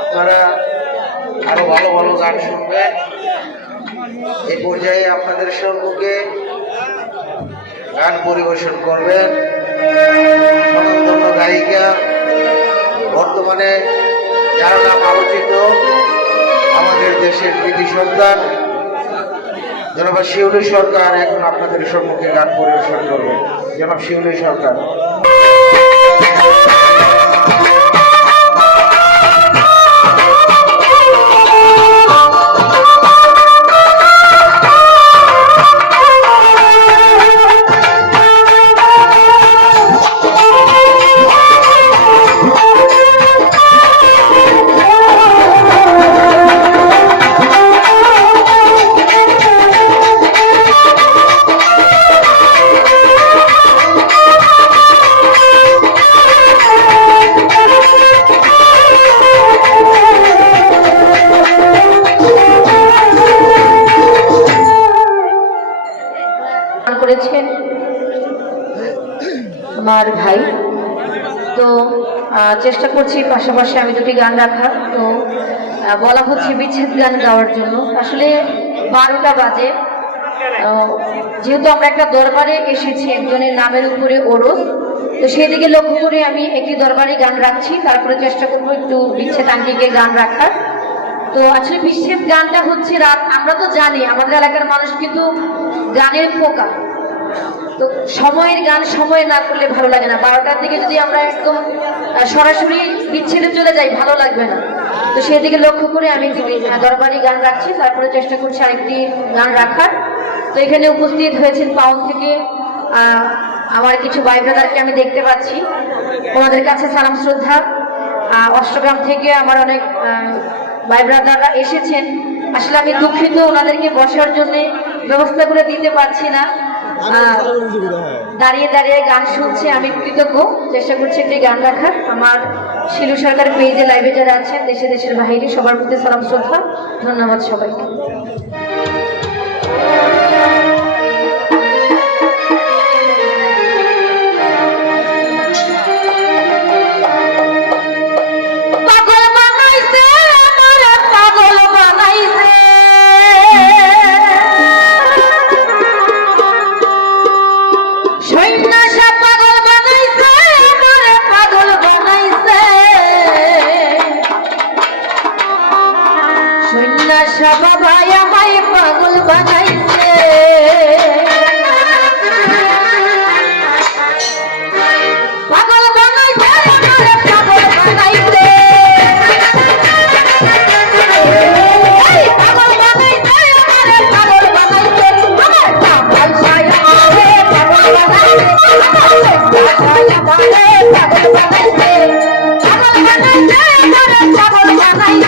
আপনারা আরো ভালো ভালো গান শুনবেন। এই পর্যায়ে আপনাদের সম্মুখে গান পরিবেশন করবেন স্বনামধন্য গায়িকা, বর্তমানে যার নাম আলোচিত আমাদের দেশের কৃতি সন্তান জনাব শিউলি সরকার এখন আপনাদের সম্মুখে গান পরিবেশন করবেন। জনাব শিউলি সরকার। করেছেন আমার ভাই, তো চেষ্টা করছি পাশাপাশি আমি দুটি গান রাখার। তো বলা হচ্ছে বিচ্ছেদ গান গাওয়ার জন্য। আসলে 12টা বাজে, যেহেতু আমরা একটা দরবারে এসেছি, একজনের নামের উপরে ওরস, তো সেদিকে লক্ষ্য করে আমি একটি দরবারে গান রাখছি, তারপরে চেষ্টা করবো একটু বিচ্ছেদ আঙ্গিকে গান রাখার। তো আসলে বিচ্ছেদ গানটা হচ্ছে রাত, আমরা তো জানি আমাদের এলাকার মানুষ কিন্তু গানের পোকা, তো সময়ের গান সময় না করলে ভালো লাগে না। 12টার দিকে যদি আমরা একদম সরাসরি বিচ্ছেদে চলে যাই ভালো লাগবে না। তো সেদিকে লক্ষ্য করে আমি দরবারি গান রাখছি, তারপরে চেষ্টা করছি আরেকটি গান রাখার। তো এখানে উপস্থিত হয়েছেন পাউন থেকে আমার কিছু ভাই ব্রাদারকে আমি দেখতে পাচ্ছি, ওনাদের কাছে সালাম শ্রদ্ধা। অষ্টগ্রাম থেকে আমার অনেক ভাই ব্রাদাররা এসেছেন। আসলে আমি দুঃখিত, ওনাদেরকে বসার জন্য ব্যবস্থা করে দিতে পারছি না, দাঁড়িয়ে দাঁড়িয়ে গান শুনছে। আমি কৃতজ্ঞ, চেষ্টা করছি একটি গান রাখার। আমার শিলু সরকার পেজে লাইভে যারা আছেন দেশে দেশের বাইরে সবার প্রতি সালাম শ্রদ্ধা, ধন্যবাদ সবাইকে। সবাই আমায় পাগল বানাইছে, পাগল বানাইছে, পাগল বানাইছে, পাগল বানাইছে, পাগল বানাইছে, আমার পয়সায় আমারে পাগল বানাইছে, আমার পয়সায় আমারে পাগল বানাইছে, পাগল বানাইছে, পাগল বানাইছে।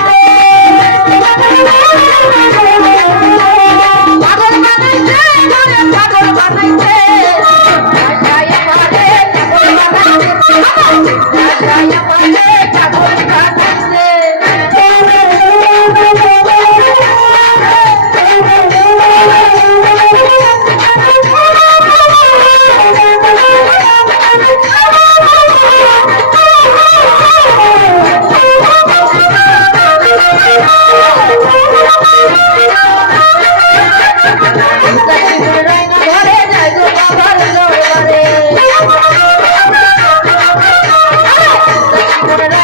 ঘরে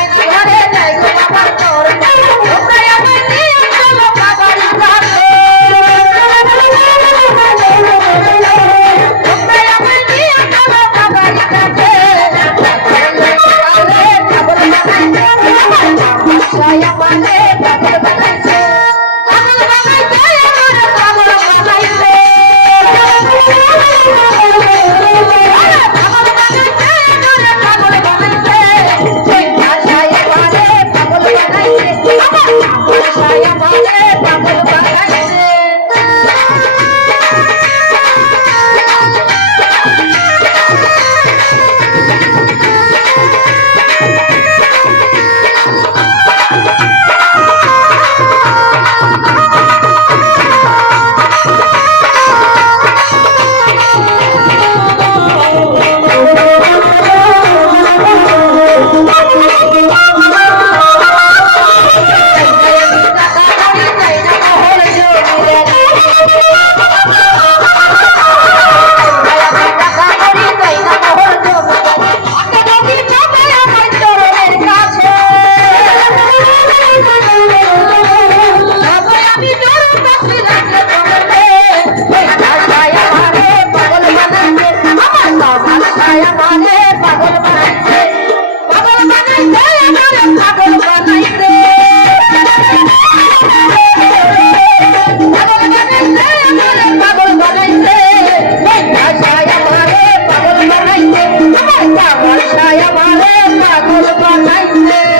বানাইছে